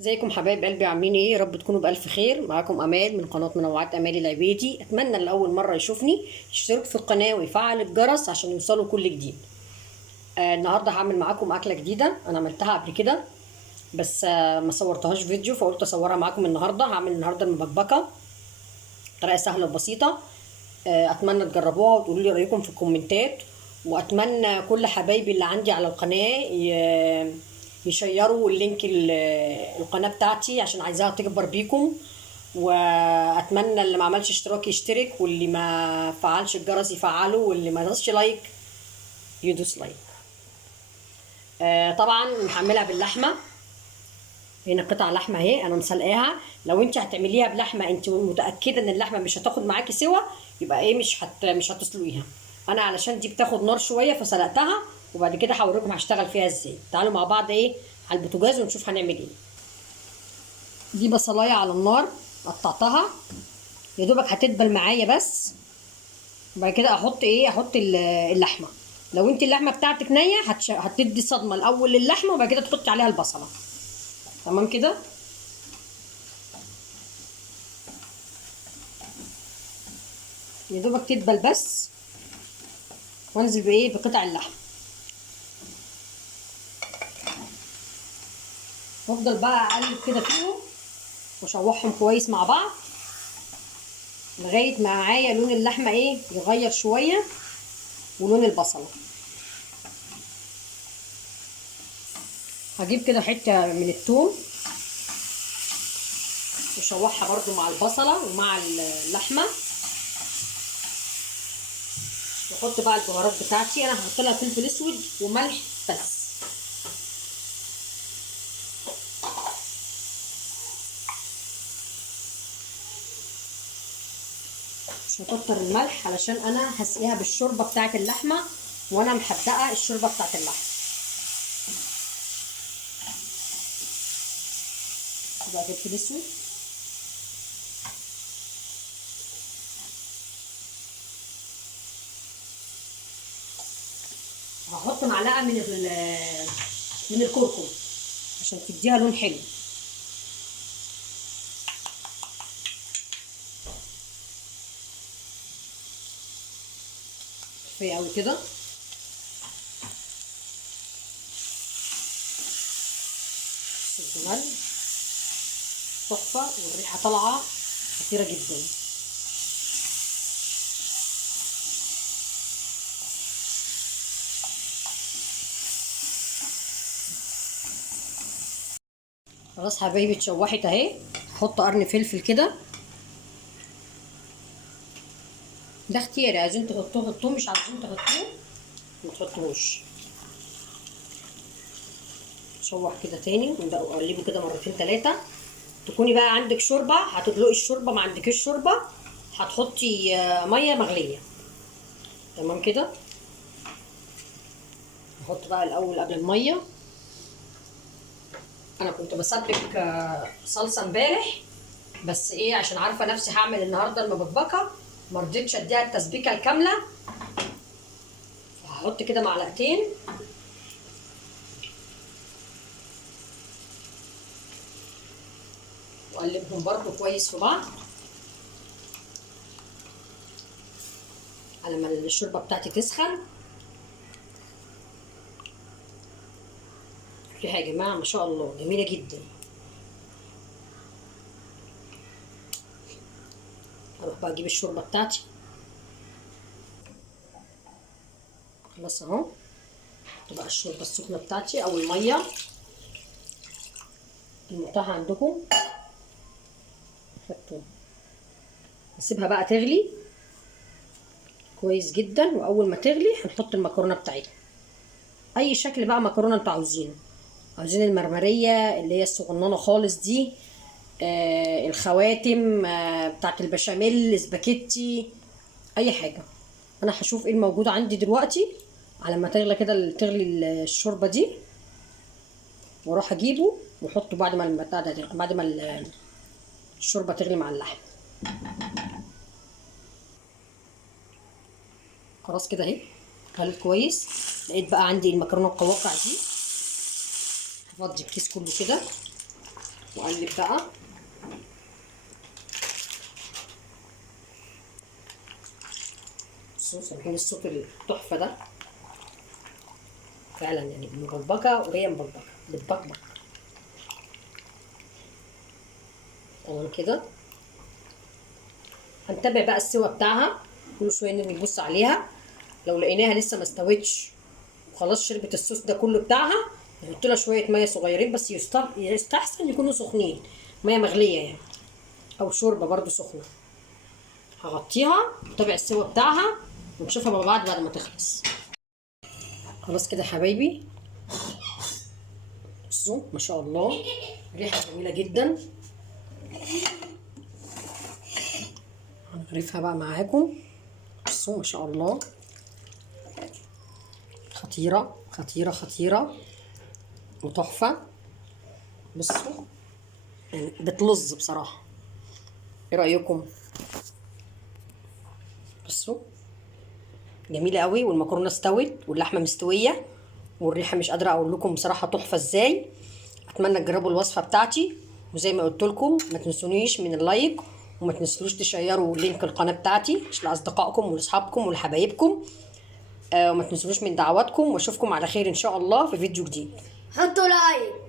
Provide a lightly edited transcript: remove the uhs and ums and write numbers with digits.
ازيكم حبايب قلبي، عاملين ايه؟ يا رب تكونوا بالف خير. معاكم امال من قناه منوعات امال العبيدي. اتمنى اللي اول مره يشوفني يشترك في القناه ويفعل الجرس عشان يوصلوا كل جديد. النهارده هعمل معاكم اكله جديده انا عملتها قبل كده، بس ما صورتهاش فيديو، فقلت اصورها معاكم النهارده. هعمل النهارده المبكبكه، طريقه سهله وبسيطه. اتمنى تجربوها وتقولوا لي رايكم في الكومنتات. واتمنى كل حبايبي اللي عندي على القناه يشيروا اللينك القناه بتاعتي عشان عايزاها تكبر بيكم. واتمنى اللي ما عملش اشتراك يشترك، واللي ما فعلش الجرس يفعله، واللي ما دوسش لايك يدوس لايك. طبعا هعملها باللحمه. هنا قطع لحمه اهي انا مسلقاها. لو انت هتعمليها بلحمه انت متاكده ان اللحمه مش هتاخد معاكي سوا، يبقى ايه مش هتسلقيها. انا علشان دي بتاخد نار شويه فسلقتها، وبعد كده هوريكم هشتغل فيها ازاي. تعالوا مع بعض ايه على البوتاجاز ونشوف هنعمل ايه. دي بصلايه على النار قطعتها، يا دوبك هتدبل معايا بس. وبعد كده احط اللحمه. لو انت اللحمه بتاعتك نيه هتدي صدمه الاول للحمه، وبعد كده تحطي عليها البصله. تمام كده. يا دوبك تدبل بس، وانزل بقطع اللحم. وافضل بقى اقلب كده فيهم واشوحهم كويس مع بعض لغايه ما معايا لون اللحمه يغير شويه ولون البصله. هجيب كده حته من الثوم واشوحها برده مع البصله ومع اللحمه. واحط بقى البهارات بتاعتي. انا هحط لها فلفل اسود وملح بس. مش هكتر الملح علشان انا هسقيها بالشوربه بتاعت اللحمه، وانا محدقه الشوربه بتاعت اللحمه. بقى فلفل اسود، هحط معلقه من الكركم عشان تديها لون حلو. كفايه قوي كده. الجمال تحفه والريحه طالعه خطيره جدا. خلاص حبايبي اتشوحت اهي. هحط قرن فلفل كده، ده اختياري، عايزين تحطوه حطوه، مش عايزين تحطوه ما تحطوهوش. شوح كده تاني وقلبه كده مرتين ثلاثه. تكوني بقى عندك شوربه هتدلقي الشوربه، ما عندكيش شوربه هتحطي ميه مغليه. تمام كده. احط بقى الاول قبل الميه. انا كنت بسبك صلصه امبارح، بس عشان عارفه نفسي هعمل النهارده المبكبكه، ما رضيتش اديها التسبيكه الكامله. هحط كده معلقتين واقلبهم برضو كويس في بعض على ما الشوربه بتاعتي تسخن. ريحه يا جماعه ما شاء الله جميله جدا. اروح بقى اجيب الشوربه بتاعتي. خلاص اهو. احط بقى الشوربه السخنه بتاعتي او الميه المتاحه عندكم، حطوها. نسيبها بقى تغلي كويس جدا، واول ما تغلي هنحط المكرونه بتاعتنا. اي شكل بقى مكرونه انتوا عاوزينه. عاوزين المرمريه اللي هي الصغننه خالص دي، الخواتم بتاعت البشاميل، سباكيتي، اي حاجه. انا هشوف ايه الموجود عندي دلوقتي على ما تغلى كده، تغلي الشوربه دي، واروح اجيبه واحطه بعد ما الشوربه تغلي مع اللحم. خلاص كده اهي غليت كويس. لقيت بقى عندي المكرونه القواقع دي. هفضي الكيس كله كده واقلب بقى. بصوا سامعين الصوت التحفه ده فعلا، يعني مبكبكه وهي مبكبكه بتبكبك. تمام كده. هنتابع بقى السوا بتاعها، كل شويه نبص عليها، لو لقيناها لسه ما استوتش وخلاص شربت الصوص ده كله بتاعها، نحط لها شويه ميه صغيرين بس، يستحسن يكونوا سخنين، ميه مغليه يعني او شوربه برده سخنه. هغطيها واتابع السوا بتاعها ونشوفها مع بعض بعد ما تخلص. خلاص كده يا حبايبي، بصوا ما شاء الله ريحه جميله جدا. هنغرفها بقى معاكم. بصوا ما شاء الله خطيره خطيره خطيره وتحفه. بصوا يعني بتلظ بصراحه. ايه رايكم؟ بصوا جميله قوي، والمكرونه استوت واللحمه مستويه والريحه مش قادره اقول لكم بصراحه تحفه ازاي. اتمنى تجربوا الوصفه بتاعتي، وزي ما قلت لكم ما تنسونيش من اللايك، وما تنسوش تشيروا لينك القناه بتاعتي لاصدقائكم ولاصحابكم ولحبايبكم. وما تنسونوش من دعواتكم، واشوفكم على خير ان شاء الله في فيديو جديد. حطوا لايك.